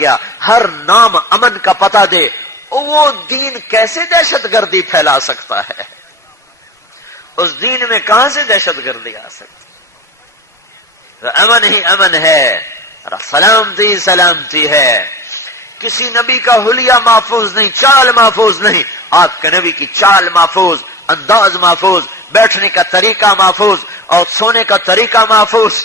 کیا ہر نام امن کا پتہ دے، وہ دین کیسے دہشت گردی پھیلا سکتا ہے؟ اس دین میں کہاں سے دہشت گردی آ سکتی؟ امن ہی امن ہے، سلامتی سلامتی ہے۔ کسی نبی کا حلیہ محفوظ نہیں، چال محفوظ نہیں، آپ کے نبی کی چال محفوظ، انداز محفوظ، بیٹھنے کا طریقہ محفوظ اور سونے کا طریقہ محفوظ۔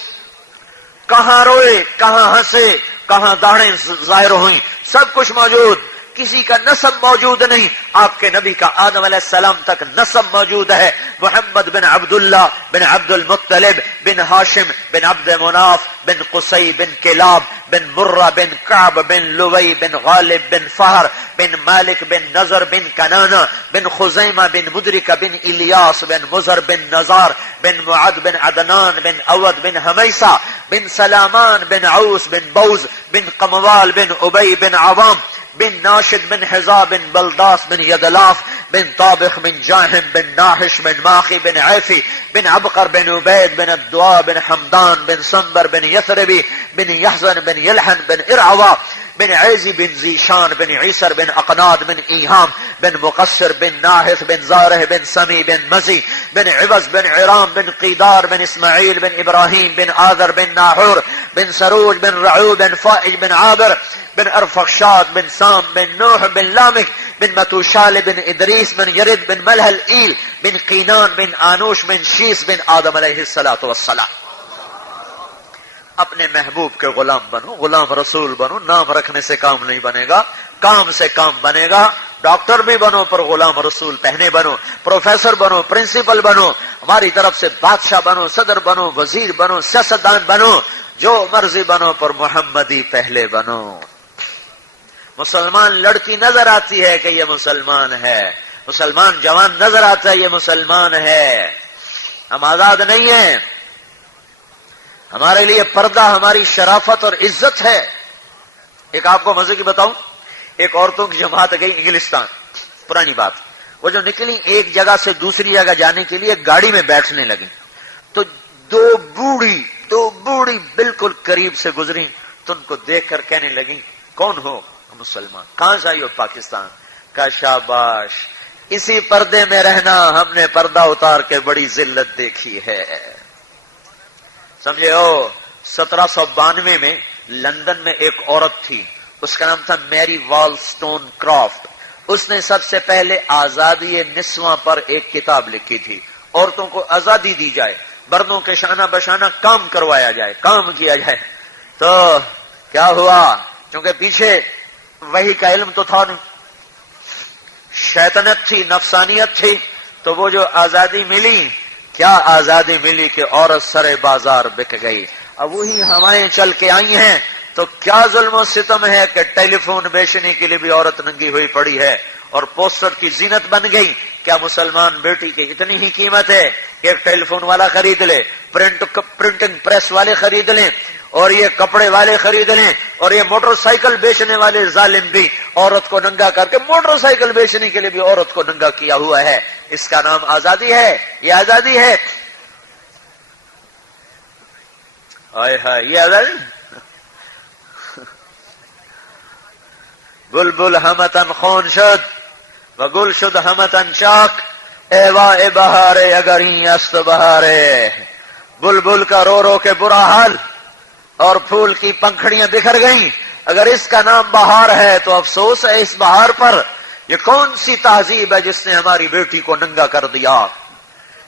کہاں روئے، کہاں ہنسے، کہاں داڑھیں ظاہر ہوئیں، سب کچھ موجود۔ کسی کا نسب موجود نہیں، آپ کے نبی کا آدم علیہ السلام تک نسب موجود ہے۔ محمد بن عبداللہ بن عبد المطلب بن ہاشم بن عبد مناف بن قصی بن کلاب بن مرہ بن کعب بن لوی بن غالب بن فہر بن مالک بن نضر بن کنانہ بن خزیمہ بن مدرکہ بن الیاس بن مزر بن نزار بن معد بن عدنان بن اود بن حمیسہ بن سلامان بن عوس بن بوز بن قموال بن ابی بن عوام بن ناشد بن حزا بن بلداس بن یدلاف بن طابخ بن جاہم بن ناحش بن ماخی بن عیفی بن عبقر بن عبید بن الدعاء بن حمدان بن سنبر بن یثربی بن یحزن بن یلحن بن ارعوا بن عیزی بن زیشان بن عیسر بن اقناد بن ایہام بن مقصر بن ناحث بن زارح بن سمی بن مزی بن عوض بن عرام بن قیدار بن اسماعیل بن ابراہیم بن آذر بن ناحور بن سروج بن رعو بن فائج بن عابر بن ارفخشاد بن سام بن نوح بن لامک بن متوشال بن ادریس بن یرد بن ملح الایل بن قینان بن آنوش بن شیس بن آدم علیہ السلام۔ اپنے محبوب کے غلام بنو، غلام رسول بنو۔ نام رکھنے سے کام نہیں بنے گا، کام سے کام بنے گا۔ ڈاکٹر بھی بنو پر غلام رسول پہنے بنو، پروفیسر بنو، پرنسپل بنو، ہماری طرف سے بادشاہ بنو، صدر بنو، وزیر بنو، سیاستدان بنو، جو مرضی بنو پر محمدی پہلے بنو۔ مسلمان لڑکی نظر آتی ہے کہ یہ مسلمان ہے، مسلمان جوان نظر آتا ہے یہ مسلمان ہے۔ ہم آزاد نہیں ہیں، ہمارے لیے پردہ ہماری شرافت اور عزت ہے۔ ایک آپ کو مزے کی بتاؤں، ایک عورتوں کی جماعت گئی انگلستان، پرانی بات، وہ جو نکلی ایک جگہ سے دوسری جگہ جانے کے لیے گاڑی میں بیٹھنے لگی تو دو بوڑھی بالکل قریب سے گزری تو ان کو دیکھ کر کہنے لگی کون ہو؟ مسلمان۔ کہاں سے آئی ہو؟ پاکستان۔ کا شاباش، اسی پردے میں رہنا، ہم نے پردہ اتار کے بڑی ذلت دیکھی ہے۔ سمجھے ہو؟ 1792 میں لندن میں ایک عورت تھی، اس کا نام تھا میری والسٹون کرافٹ۔ اس نے سب سے پہلے آزادی نسواں پر ایک کتاب لکھی تھی، عورتوں کو آزادی دی جائے، مردوں کے شانہ بشانہ کام کروایا جائے، کام کیا جائے۔ تو کیا ہوا؟ کیونکہ پیچھے وحی کا علم تو تھا نہیں، شیطنت تھی، نفسانیت تھی، تو وہ جو آزادی ملی، کیا آزادی ملی کہ عورت سرے بازار بک گئی۔ اب وہی ہوائیں چل کے آئی ہیں تو کیا ظلم و ستم ہے کہ ٹیلی فون بیچنے کے لیے بھی عورت ننگی ہوئی پڑی ہے اور پوسٹر کی زینت بن گئی۔ کیا مسلمان بیٹی کی اتنی ہی قیمت ہے کہ ایک ٹیلی فون والا خرید لے، پرنٹنگ پریس والے خرید لیں، اور یہ کپڑے والے خرید لیں، اور یہ موٹر سائیکل بیچنے والے ظالم بھی عورت کو ننگا کر کے موٹر سائیکل بیچنے کے لیے بھی عورت کو ننگا کیا ہوا ہے۔ اس کا نام آزادی ہے؟ یہ آزادی ہے؟ ہائے ہائے، یہ آزادی؟ بلبل ہمتن خون شد و گل شد ہمتن چاک، ایوا بہارے اگر ہی است بہارے۔ بلبل کا رو رو کے برا حال اور پھول کی پنکھڑیاں بکھر گئیں۔ اگر اس کا نام بہار ہے تو افسوس ہے اس بہار پر۔ یہ کون سی تہذیب ہے جس نے ہماری بیٹی کو ننگا کر دیا؟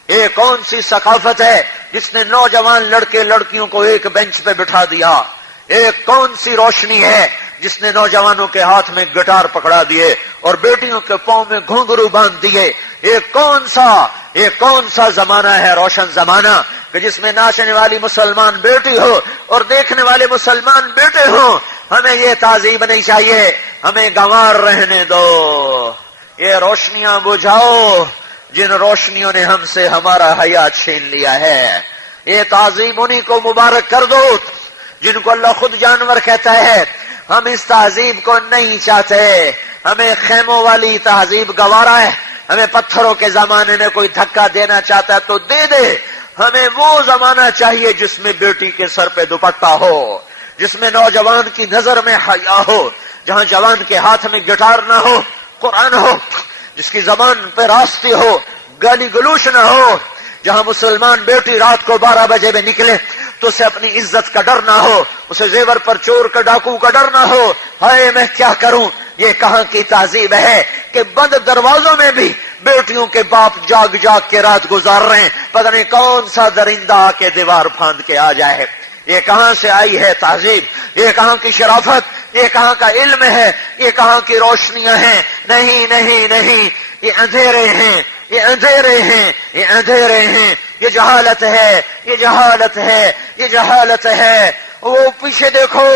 یہ کون سی ثقافت ہے جس نے نوجوان لڑکے لڑکیوں کو ایک بینچ پہ بٹھا دیا؟ یہ کون سی روشنی ہے جس نے نوجوانوں کے ہاتھ میں گٹار پکڑا دیے اور بیٹیوں کے پاؤں میں گھنگرو باندھ دیے؟ یہ کون سا زمانہ ہے، روشن زمانہ، کہ جس میں ناچنے والی مسلمان بیٹی ہو اور دیکھنے والے مسلمان بیٹے ہوں؟ ہمیں یہ تہذیب نہیں چاہیے، ہمیں گنوار رہنے دو۔ یہ روشنیاں بجھاؤ جن روشنیوں نے ہم سے ہمارا حیا چھین لیا ہے۔ یہ تہذیب انہی کو مبارک کر دو جن کو اللہ خود جانور کہتا ہے۔ ہم اس تہذیب کو نہیں چاہتے، ہمیں خیموں والی تہذیب گوارا ہے۔ ہمیں پتھروں کے زمانے میں کوئی دھکا دینا چاہتا ہے تو دے دے، ہمیں وہ زمانہ چاہیے جس میں بیٹی کے سر پہ دوپٹہ ہو، جس میں نوجوان کی نظر میں حیا ہو، جہاں جوان کے ہاتھ میں گٹار نہ ہو، قرآن ہو، جس کی زبان پہ راستی ہو، گالی گلوچ نہ ہو، جہاں مسلمان بیٹی رات کو 12 بجے میں نکلے تو اسے اپنی عزت کا ڈر نہ ہو، اسے زیور پر چور کا ڈاکو کا ڈر نہ ہو۔ ہائے میں کیا کروں، یہ کہاں کی تہذیب ہے کہ بند دروازوں میں بھی بیٹیوں کے باپ جاگ جاگ کے رات گزار رہے ہیں، پتہ نہیں کون سا درندہ آ کے دیوار پھاند کے آ جائے۔ یہ کہاں سے آئی ہے تہذیب، یہ کہاں کی شرافت، یہ کہاں کا علم ہے، یہ کہاں کی روشنیاں ہیں؟ نہیں نہیں نہیں، یہ اندھیرے ہیں، یہ اندھیرے ہیں، یہ اندھیرے ہیں، یہ جہالت ہے، یہ جہالت ہے، یہ جہالت ہے۔ وہ پیچھے دیکھو،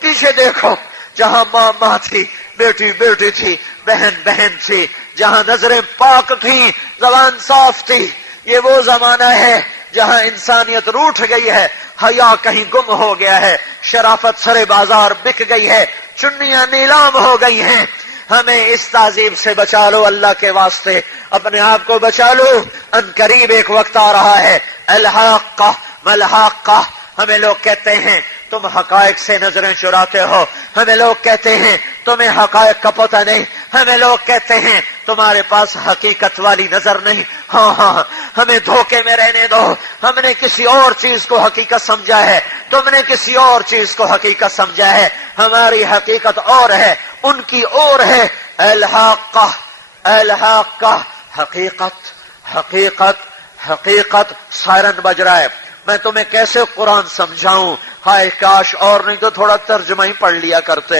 پیچھے دیکھو، جہاں ماں ماں تھی، بیٹی بیٹی تھی، بہن بہن تھی، جہاں نظریں پاک تھیں، زبان صاف تھی۔ یہ وہ زمانہ ہے جہاں انسانیت روٹھ گئی ہے، حیا کہیں گم ہو گیا ہے، شرافت سرے بازار بک گئی ہے، چنیاں نیلام ہو گئی ہیں۔ ہمیں اس تہذیب سے بچا لو، اللہ کے واسطے اپنے آپ کو بچا لو۔ ان قریب ایک وقت آ رہا ہے، الحاقہ ملحاقہ۔ ہمیں لوگ کہتے ہیں تم حقائق سے نظریں چراتے ہو، ہمیں لوگ کہتے ہیں تمہیں حقائق کا پتہ نہیں، ہمیں لوگ کہتے ہیں تمہارے پاس حقیقت والی نظر نہیں۔ ہاں ہاں، ہمیں دھوکے میں رہنے دو، ہم نے کسی اور چیز کو حقیقت سمجھا ہے، تم نے کسی اور چیز کو حقیقت سمجھا ہے، ہماری حقیقت اور ہے، ان کی اور ہے۔ الحاقہ الحاقہ، حقیقت حقیقت حقیقت۔ سائرن بج رہا ہے، میں تمہیں کیسے قرآن سمجھاؤں؟ ہائے کاش اور نہیں تو تھوڑا ترجمہ ہی پڑھ لیا کرتے،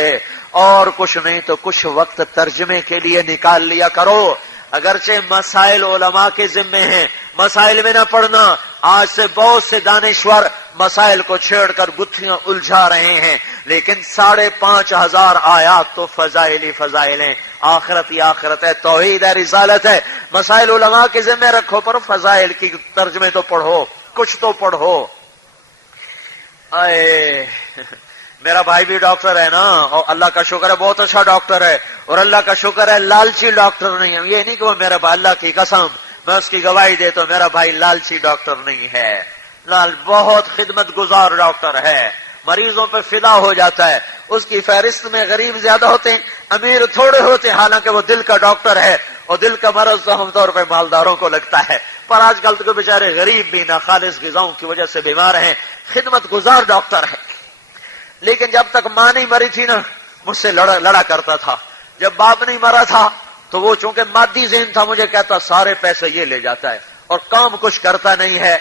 اور کچھ نہیں تو کچھ وقت ترجمے کے لیے نکال لیا کرو۔ اگرچہ مسائل علماء کے ذمے ہیں، مسائل میں نہ پڑھنا۔ آج سے بہت سے دانشور مسائل کو چھیڑ کر گتھیاں الجھا رہے ہیں، لیکن 5,500 آیات تو فضائل ہی فضائل ہیں، آخرت ہی آخرت ہے، توحید ہے، رسالت ہے۔ مسائل علماء کے ذمے رکھو، پر فضائل کی ترجمے تو پڑھو، کچھ تو پڑھو۔ اے میرا بھائی بھی ڈاکٹر ہے نا، اور اللہ کا شکر ہے بہت اچھا ڈاکٹر ہے، اور اللہ کا شکر ہے لالچی ڈاکٹر نہیں ہے۔ یہ نہیں کہ وہ میرا بھائی، اللہ کی قسم میں اس کی گواہی دے تو میرا بھائی لالچی ڈاکٹر نہیں ہے، بہت خدمت گزار ڈاکٹر ہے، مریضوں پہ فدا ہو جاتا ہے۔ اس کی فہرست میں غریب زیادہ ہوتے ہیں، امیر تھوڑے ہوتے ہیں، حالانکہ وہ دل کا ڈاکٹر ہے، اور دل کا مرض تو عام طور پہ مالداروں کو لگتا ہے، پر آج کل تو بیچارے غریب بھی ناخالص غذاؤں کی وجہ سے بیمار ہیں۔ خدمت گزار ڈاکٹر ہے، لیکن جب تک ماں نہیں مری تھی نا مجھ سے لڑا کرتا تھا، جب باپ نہیں مرا تھا تو وہ چونکہ مادی ذہن تھا، مجھے کہتا سارے پیسے یہ لے جاتا ہے اور کام کچھ کرتا نہیں ہے،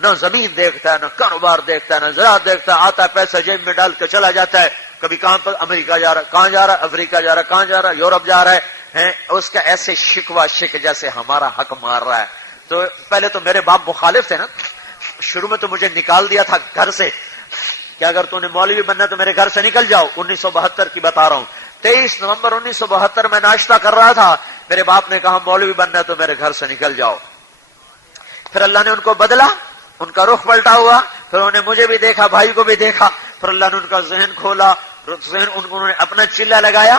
نہ زمین دیکھتا ہے، نہ کاروبار دیکھتا ہے، نہ زراعت دیکھتا ہے، آتا ہے پیسہ جیب میں ڈال کے چلا جاتا ہے، کبھی کہاں پر امریکہ جا رہا ہے، کہاں جا رہا ہے، افریقہ جا رہا ہے، کہاں جا رہا ہے، یورپ جا رہا ہے، اس کا ایسے شکوہ شک جیسے ہمارا حق مار رہا ہے۔ تو پہلے تو میرے باپ مخالف تھے نا، شروع میں تو مجھے نکال دیا تھا گھر سے کہ اگر تو نے مولوی بننا تو میرے گھر سے نکل جاؤ۔ 1972 کی بتا رہا ہوں، 23 نومبر 1972 میں ناشتہ کر رہا تھا، میرے باپ نے کہا مولوی بننا تو میرے گھر سے نکل جاؤ۔ پھر اللہ نے ان کو بدلا، ان کا رخ پلٹا ہوا، پھر انہوں نے مجھے بھی دیکھا، بھائی کو بھی دیکھا، پھر اللہ نے ان کا ذہن کھولا، انہوں نے اپنا چلہ لگایا،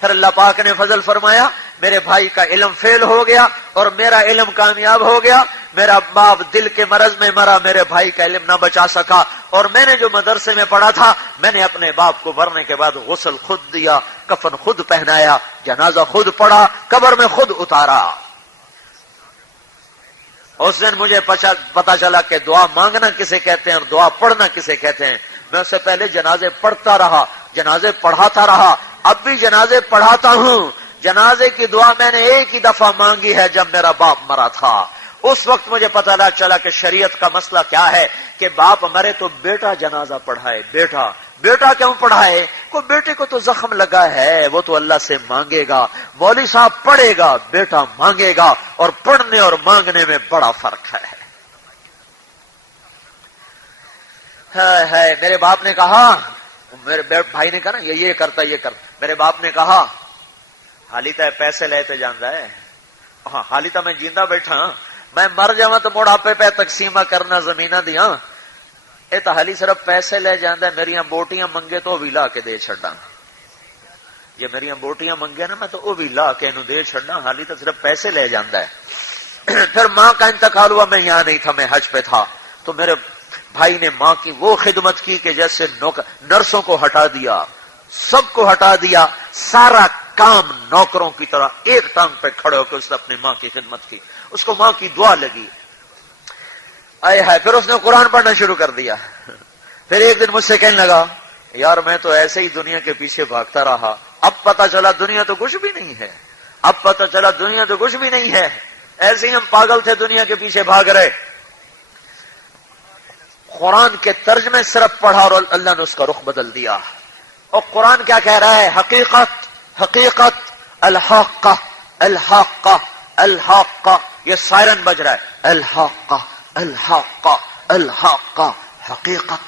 پھر اللہ پاک نے فضل فرمایا، میرے بھائی کا علم فیل ہو گیا اور میرا علم کامیاب ہو گیا۔ میرا باپ دل کے مرض میں مرا، میرے بھائی کا علم نہ بچا سکا، اور میں نے جو مدرسے میں پڑھا تھا، میں نے اپنے باپ کو مرنے کے بعد غسل خود دیا، کفن خود پہنایا، جنازہ خود پڑھا، قبر میں خود اتارا۔ اس دن مجھے پتا چلا کہ دعا مانگنا کسے کہتے ہیں اور دعا پڑھنا کسے کہتے ہیں۔ میں اس سے پہلے جنازے پڑھتا رہا، جنازے پڑھاتا رہا، اب بھی جنازے پڑھاتا ہوں۔ جنازے کی دعا میں نے ایک ہی دفعہ مانگی ہے جب میرا باپ مرا تھا، اس وقت مجھے پتہ چلا کہ شریعت کا مسئلہ کیا ہے کہ باپ مرے تو بیٹا جنازہ پڑھائے۔ بیٹا کیوں پڑھائے؟ کوئی بیٹے کو تو زخم لگا ہے، وہ تو اللہ سے مانگے گا، مولوی صاحب پڑھے گا، بیٹا مانگے گا، اور پڑھنے اور مانگنے میں بڑا فرق ہے۔ میرے باپ نے کہا، میرے بھائی نے کہا نا یہ کرتا یہ کرتا، میرے باپ نے کہا حالی تو پیسے لیتے جانا ہے، ہاں حالی تو میں جیندہ بیٹھا، میں مر جاواں تو بڑھاپے پہ تقسیمہ کرنا زمینہ دیا، یہ تو حالی صرف پیسے لے جانا ہے، میری بوٹیاں منگے تو وہ بھی لا کے دے چھڑا، یہ میری بوٹیاں منگے نا میں تو وہ بھی لا کے انہوں دے چھڑا، حالی تو صرف پیسے لے جانا ہے۔ پھر ماں کا انتقال ہوا، میں یہاں نہیں تھا، میں حج پہ تھا، تو میرے بھائی نے ماں کی وہ خدمت کی کہ جیسے نرسوں کو ہٹا دیا، سب کو ہٹا دیا، سارا کام نوکروں کی طرح ایک ٹانگ پہ کھڑے ہو کے اس نے اپنی ماں کی خدمت کی. اس کو ماں کی دعا لگی. آئے ہائے، پھر اس نے قرآن پڑھنا شروع کر دیا. پھر ایک دن مجھ سے کہنے لگا یار میں تو ایسے ہی دنیا کے پیچھے بھاگتا رہا، اب پتا چلا دنیا تو کچھ بھی نہیں ہے، اب پتا چلا دنیا تو کچھ بھی نہیں ہے، ایسے ہی ہم پاگل تھے دنیا کے پیچھے بھاگ رہے. قرآن کے ترجمے صرف پڑھا اور اللہ نے اس کا رخ بدل دیا. اور قرآن کیا کہہ رہا ہے؟ حقیقت حقیقت الحاقہ الحاقہ الحاقہ، یہ سائرن بج رہا ہے، الحاقہ الحاقہ الحاقہ، حقیقت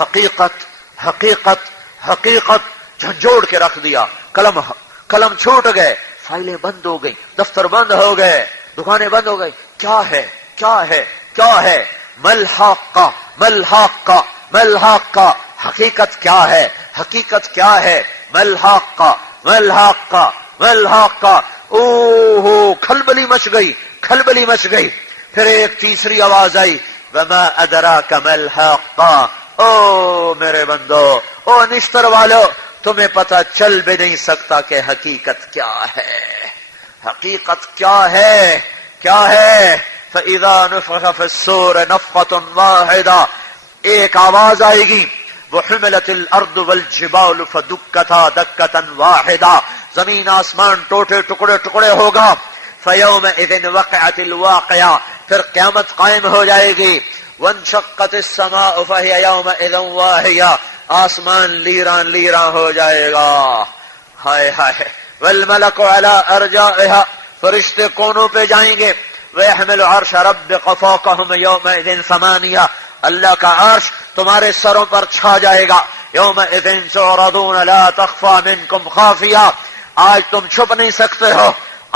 حقیقت حقیقت حقیقت، جھنجھوڑ کے رکھ دیا. قلم چھوٹ گئے، فائلیں بند ہو گئی، دفتر بند ہو گئے، دکانیں بند ہو گئی. کیا ہے کیا ہے کیا ہے؟ ملحاقہ ملحاقہ ملحاقہ، حقیقت کیا ہے حقیقت کیا ہے؟ ملحاقہ ملحاقہ ملحاقہ. اوہ کھلبلی مچ گئی کھلبلی مچ گئی. پھر ایک تیسری آواز آئی، وما ادراک ملحاقہ، او میرے بندو، او نشتر والو، تمہیں پتا چل بھی نہیں سکتا کہ حقیقت کیا ہے. حقیقت کیا ہے کیا ہے؟ فَإِذَا نُفِخَ فِي الصُّورِ نَفْخَةٌ وَاحِدَةٌ، ایک آواز آئے گی، وَحُمِلَتِ الْأَرْضُ وَالْجِبَالُ فَدُكَّتَا دَكَّةً وَاحِدَةً، زمین آسمان ٹوٹے ٹکڑے ٹکڑے ہوگا. فَيَوْمَئِذٍ وَقِعَتِ الْوَاقِعَةُ، پھر قیامت قائم ہو جائے گی. وَانشَقَّتِ السَّمَاءُ فَهِيَ يَوْمَئِذٍ وَاهِيَةٌ، آسمان لیران لیران ہو جائے گا. ہائے ہائے. وَالْمَلَكُ عَلَىٰ أَرْجَائِهَا، فرشتے کونوں پہ جائیں گے. وَيَحْمِلُ عَرْشَ رَبِّكَ فَوْقَهُمْ يَوْمَئِذٍ ثَمَانِيَةٌ، اللہ کا عرش تمہارے سروں پر چھا جائے گا. يَوْمَئِذٍ تُعْرَضُونَ لَا تَخْفَىٰ مِنكُمْ خَافِيَةٌ، آج تم چھپ نہیں سکتے ہو،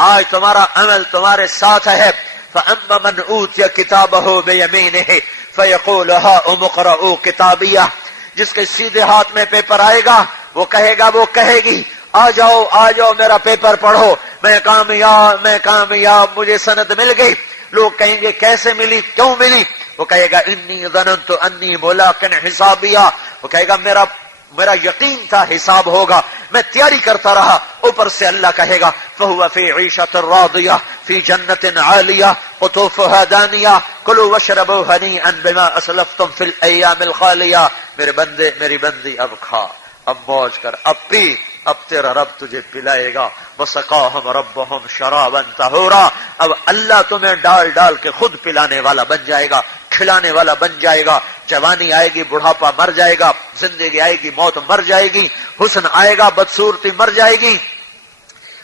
آج تمہارا عمل تمہارے ساتھ ہے. فَأَمَّا مَنْ أُوتِيَ كِتَابَهُ بِيَمِينِهِ فَيَقُولُ هَاؤُمُ اقْرَءُوا کتابیہ، جس کے سیدھے ہاتھ میں پیپر آئے گا وہ کہے گا، وہ کہے گی آ جاؤ میرا پیپر پڑھو، میں کامیاب مجھے سند مل گئی. لوگ کہیں گے کیسے ملی، کیوں ملی؟ وہ کہے گا انی ظننت انی ملاق حسابیہ، وہ کہے گا میرا یقین تھا حساب ہوگا، میں تیاری کرتا رہا. اوپر سے اللہ کہے گا فَهُوَ فِي عِيشَةٍ رَاضِيَةٍ فِي جَنَّةٍ عَالِيَةٍ قُطُوفُهَا دَانِيَةٌ كُلُوا وَاشْرَبُوا هَنِيئًا بِمَا أَسْلَفْتُمْ فِي الْأَيَّامِ الْخَالِيَةِ. میرے بندے میری بندی اب کھا، اب موج کر، اب پی، اب تیرا رب تجھے پلائے گا. وَسَقَاهُمْ رَبُّهُمْ شَرَابًا طَهُورًا، اب اللہ تمہیں ڈال ڈال کے خود پلانے والا بن جائے گا، کھلانے والا بن جائے گا. جوانی آئے گی، بڑھاپا مر جائے گا، زندگی آئے گی، موت مر جائے گی، حسن آئے گا، بدصورتی مر جائے گی.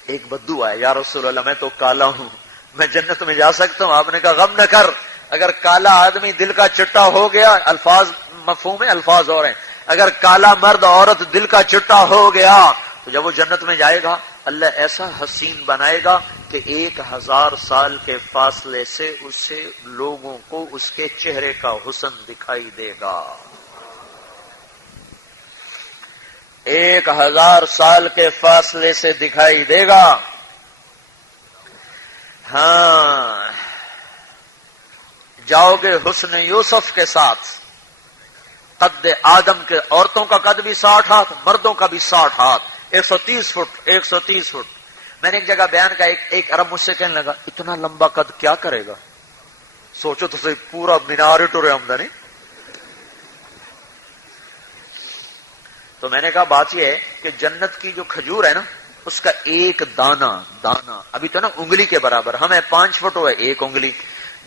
ایک بدو آئے، یا رسول اللہ میں تو کالا ہوں، میں جنت میں جا سکتا ہوں؟ آپ نے کہا غم نہ کر، اگر کالا آدمی دل کا چٹا ہو گیا، الفاظ مفہوم ہے، الفاظ اور ہیں، اگر کالا مرد عورت دل کا چٹا ہو گیا تو جب وہ جنت میں جائے گا اللہ ایسا حسین بنائے گا کہ 1000 سال کے فاصلے سے اسے لوگوں کو اس کے چہرے کا حسن دکھائی دے گا. 1000 سال کے فاصلے سے دکھائی دے گا. ہاں جاؤ گے حسن یوسف کے ساتھ، قد آدم کے، عورتوں کا قد بھی 60 ہاتھ، مردوں کا بھی 60 ہاتھ، 130 فٹ 130 فٹ. میں نے ایک جگہ بیان کا، ایک عرب مجھ سے کہنے لگا اتنا لمبا قد کیا کرے گا؟ سوچو تو صحیح، پورا مینار ٹورے آمدنی. تو میں نے کہا بات یہ ہے کہ جنت کی جو کھجور ہے نا، اس کا ایک دانہ ابھی تو نا انگلی کے برابر، ہمیں 5 فٹ ہوئے 1 انگلی،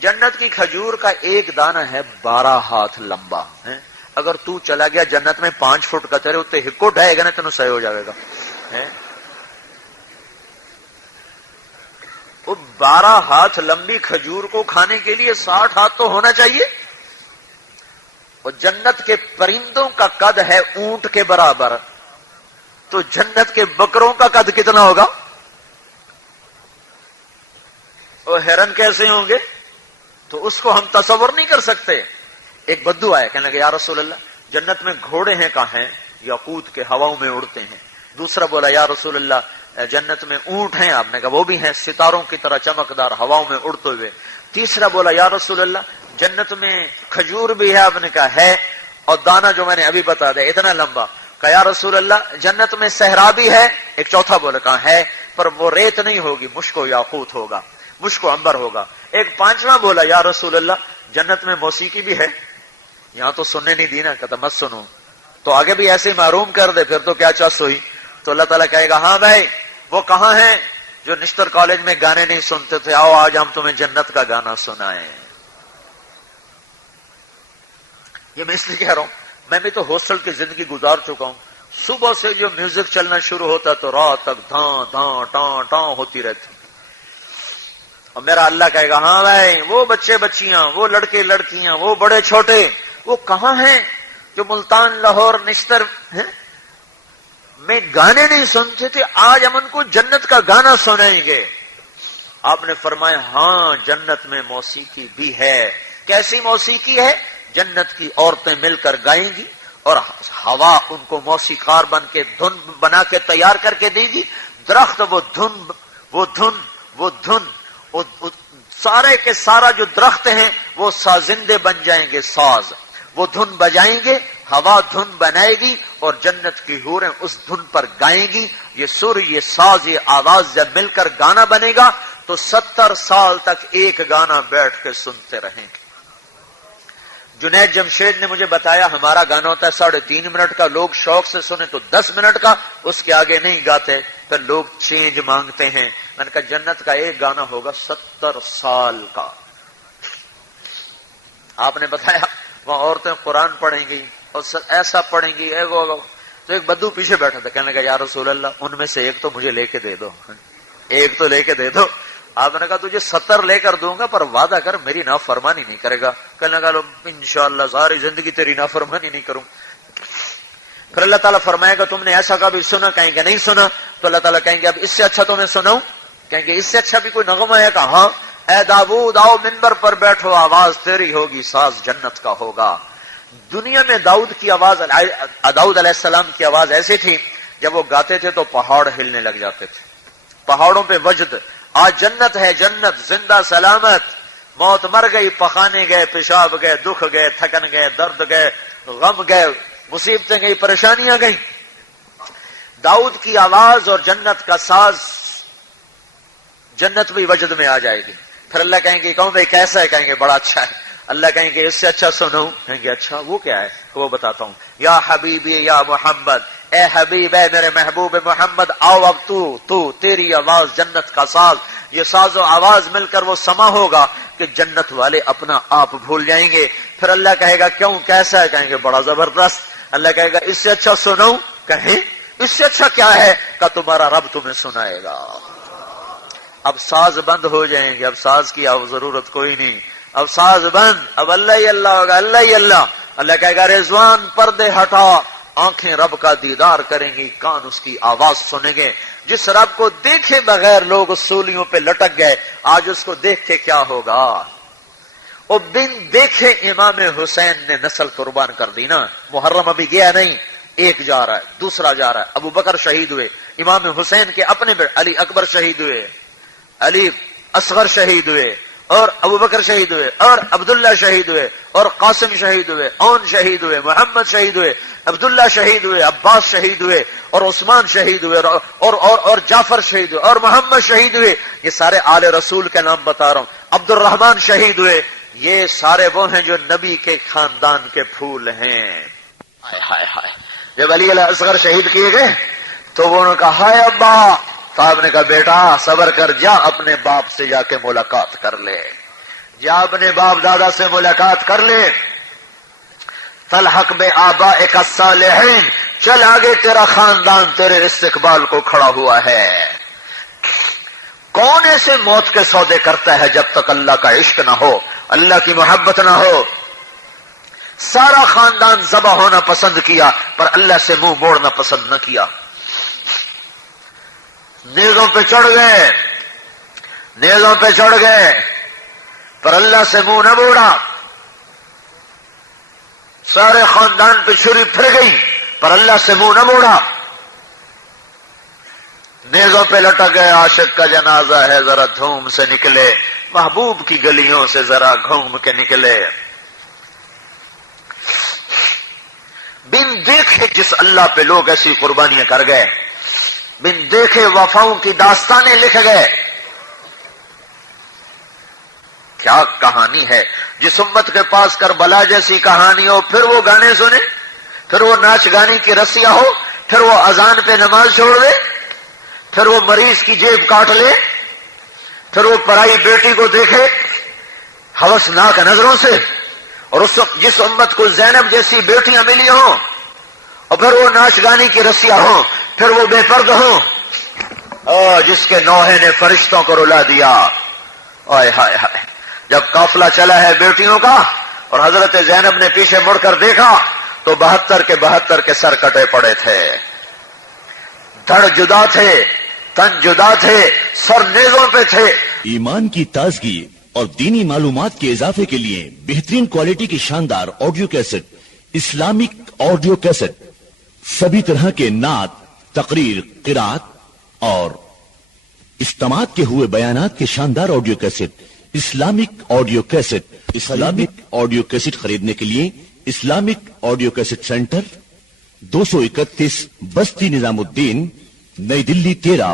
جنت کی کھجور کا ایک دانہ ہے 12 ہاتھ لمبا ہے. اگر تو چلا گیا جنت میں 5 فٹ کا، تیرے اتنے ہکو ڈھائے گا نا، تینوں صحیح ہو جائے گا. وہ 12 ہاتھ لمبی کھجور کو کھانے کے لیے 60 ہاتھ تو ہونا چاہیے. اور جنت کے پرندوں کا قد ہے اونٹ کے برابر، تو جنت کے بکروں کا قد کتنا ہوگا؟ وہ ہرن کیسے ہوں گے؟ تو اس کو ہم تصور نہیں کر سکتے. ایک بدو آیا، کہنے لگے یا رسول اللہ جنت میں گھوڑے ہیں کہاں ہیں؟ یاقوت کے ہواؤں میں اڑتے ہیں. دوسرا بولا یا رسول اللہ جنت میں اونٹ ہیں؟ آپ نے کہا وہ بھی ہیں، ستاروں کی طرح چمکدار ہواؤں میں اڑتے ہوئے. تیسرا بولا یا رسول اللہ جنت میں کھجور بھی ہے؟ آپ نے کہا ہے، اور دانا جو میں نے ابھی بتا دیا اتنا لمبا. کہا یا رسول اللہ جنت میں صحرا بھی ہے؟ ایک چوتھا بولا کہا ہے، پر وہ ریت نہیں ہوگی، مشک و یاقوت ہوگا، مشک و عنبر ہوگا. ایک پانچواں بولا یا رسول اللہ جنت میں موسیقی بھی ہے؟ یہاں تو سننے نہیں دی نا، کہتا مت سنو، تو آگے بھی ایسے ہی محروم کر دے، پھر تو کیا چاس ہوئی. تو اللہ تعالیٰ کہے گا ہاں بھائی وہ کہاں ہیں جو نشتر کالج میں گانے نہیں سنتے تھے، آؤ آج ہم تمہیں جنت کا گانا سنائیں. یہ میں اس لیے کہہ رہا ہوں، میں بھی تو ہاسٹل کی زندگی گزار چکا ہوں. صبح سے جو میوزک چلنا شروع ہوتا تو رات تک دھاں دھاں ٹاں ٹاں ہوتی رہتی. اور میرا اللہ کہے گا ہاں بھائی وہ بچے بچیاں، وہ لڑکے لڑکیاں، وہ بڑے چھوٹے، وہ کہاں ہیں جو ملتان لاہور نشتر میں گانے نہیں سنتے تھے، آج ہم ان کو جنت کا گانا سنائیں گے. آپ نے فرمایا ہاں جنت میں موسیقی بھی ہے. کیسی موسیقی ہے؟ جنت کی عورتیں مل کر گائیں گی اور ہوا ان کو موسیقار بن کے دھن بنا کے تیار کر کے دے گی. درخت وہ دھن سارے کے سارا جو درخت ہیں وہ سازندے بن جائیں گے، ساز. وہ دھن بجائیں گے، ہوا دھن بنائے گی اور جنت کی حوریں اس دھن پر گائیں گی. یہ سر، یہ ساز، یہ آواز جب مل کر گانا بنے گا تو 70 سال تک ایک گانا بیٹھ کے سنتے رہیں گے. جنید جمشید نے مجھے بتایا ہمارا گانا ہوتا ہے 3.5 منٹ کا، لوگ شوق سے سنے تو 10 منٹ کا، اس کے آگے نہیں گاتے، پھر لوگ چینج مانگتے ہیں. میں نے کہا جنت کا ایک گانا ہوگا 70 سال کا. آپ نے بتایا وہاں عورتیں قرآن پڑھیں گی اور ایسا پڑھیں گی. تو ایک بدو پیچھے بیٹھا تھا، کہنے لگا یا رسول اللہ ان میں سے ایک تو مجھے لے کے دے دو، ایک تو لے کے دے دو. آپ نے کہا تجھے 70 لے کر دوں گا پر وعدہ کر میری نافرمانی نہیں کرے گا. کہنے لگا انشاءاللہ ساری زندگی تیری نافرمانی نہیں کروں. پھر اللہ تعالیٰ فرمائے گا تم نے ایسا کبھی سنا؟ کہیں گے نہیں سنا. تو اللہ تعالیٰ کہیں گے اب اس سے اچھا تمہیں سناؤں؟ کہیں گے اس سے اچھا بھی کوئی نغمہ ہے؟ کہا ہاں. اے داؤد آؤ منبر پر بیٹھو، آواز تیری ہوگی، ساز جنت کا ہوگا. دنیا میں داؤد کی آواز، داؤد علیہ السلام کی آواز ایسی تھی جب وہ گاتے تھے تو پہاڑ ہلنے لگ جاتے تھے، پہاڑوں پہ وجد. آج جنت ہے، جنت زندہ سلامت. موت مر گئی، پخانے گئے، پیشاب گئے، دکھ گئے، تھکن گئے، درد گئے، غم گئے، مصیبتیں گئی، پریشانیاں گئی. داؤد کی آواز اور جنت کا ساز، جنت بھی وجد میں آ جائے گی. پھر اللہ کہیں گے کہوں بھائی کیسا ہے؟ کہیں گے بڑا اچھا ہے. اللہ کہیں گے اس سے اچھا سنو؟ کہیں گے اچھا وہ کیا ہے؟ وہ بتاتا ہوں. یا حبیبی یا محمد، اے حبیب اے میرے محبوب محمد، آؤ اب تو تیری آواز جنت کا ساز. یہ ساز و آواز مل کر وہ سما ہوگا کہ جنت والے اپنا آپ بھول جائیں گے. پھر اللہ کہے گا کیوں کیسا ہے؟ کہیں گے بڑا زبردست. اللہ کہے گا اس سے اچھا سنو؟ کہیں اس سے اچھا کیا ہے؟ کہ تمہارا رب تمہیں سنائے گا. اب ساز بند ہو جائیں گے، اب ساز کی ضرورت کوئی نہیں، اب ساز بند، اب اللہ ہی اللہ ہوگا، اللہ ہی اللہ. اللہ کہے گا رضوان پردے ہٹا، آنکھیں رب کا دیدار کریں گی، کان اس کی آواز سنیں گے. جس رب کو دیکھے بغیر لوگ سولیوں پہ لٹک گئے، آج اس کو دیکھ کے کیا ہوگا؟ وہ بن دیکھے امام حسین نے نسل قربان کر دی نا. محرم ابھی گیا نہیں، ایک جا رہا ہے، دوسرا جا رہا ہے. ابو بکر شہید ہوئے، امام حسین کے اپنے علی اکبر شہید ہوئے، علی اصغر شہید ہوئے، اور ابو بکر شہید ہوئے، اور عبداللہ شہید ہوئے، اور قاسم شہید ہوئے، اون شہید ہوئے، محمد شہید ہوئے، عبداللہ شہید ہوئے، عباس شہید ہوئے، اور عثمان شہید ہوئے، اور جعفر شہید ہوئے، اور محمد شہید ہوئے. یہ سارے آل رسول کے نام بتا رہا ہوں. عبد الرحمن شہید ہوئے. یہ سارے وہ ہیں جو نبی کے خاندان کے پھول ہیں. ہائے ہائے ہائے. جب علی اصغر شہید کیے گئے تو وہ نے کہا ہائے ابا. صاحب نے کہا بیٹا صبر کر، جا اپنے باپ سے جا کے ملاقات کر لے، جا اپنے باپ دادا سے ملاقات کر لے. تلحق بآبائک الصالحین، چل آگے تیرا خاندان تیرے استقبال کو کھڑا ہوا ہے. کون ایسے موت کے سودے کرتا ہے جب تک اللہ کا عشق نہ ہو، اللہ کی محبت نہ ہو؟ سارا خاندان ذبح ہونا پسند کیا پر اللہ سے منہ موڑنا پسند نہ کیا. نیزوں پہ چڑھ گئے، نیزوں پہ چڑھ گئے پر اللہ سے منہ نہ موڑا. سارے خاندان پہ چھری پھر گئی پر اللہ سے منہ نہ موڑا. نیزوں پہ لٹک گئے عاشق کا جنازہ ہے، ذرا دھوم سے نکلے، محبوب کی گلیوں سے ذرا گھوم کے نکلے۔ بن دیکھے جس اللہ پہ لوگ ایسی قربانیاں کر گئے، بن دیکھے وفاؤں کی داستانیں لکھ گئے۔ کیا کہانی ہے جس امت کے پاس کربلا جیسی کہانی ہو، پھر وہ گانے سنے، پھر وہ ناچ گانے کی رسیاں ہو، پھر وہ اذان پہ نماز چھوڑ دے، پھر وہ مریض کی جیب کاٹ لے، پھر وہ پرائی بیٹی کو دیکھے ہوسناک نظروں سے، اور اس وقت جس امت کو زینب جیسی بیٹیاں ملی ہوں، اور پھر وہ ناچ گانے کی رسیاں ہوں، پھر وہ بے پرد ہوں، اور جس کے نوحے نے فرشتوں کو رلا دیا۔ آئے ہائے ہائے، جب قافلہ چلا ہے بیٹیوں کا اور حضرت زینب نے پیچھے مڑ کر دیکھا تو 72 کے سر کٹے پڑے تھے، دھڑ جدا تھے، تن جدا تھے، سر نیزوں پہ تھے۔ ایمان کی تازگی اور دینی معلومات کے اضافے کے لیے بہترین کوالٹی کی شاندار audio cassette, Islamic audio cassette, سبھی طرح کے نعت، تقریر، قرات اور اجتماعات کے ہوئے بیانات کے شاندار audio cassette, Islamic audio cassette. Islamic audio cassette خریدنے کے لیے اسلامک آڈیو کیسٹ سینٹر، 231 بستی نظام الدین، نئی دلی 13۔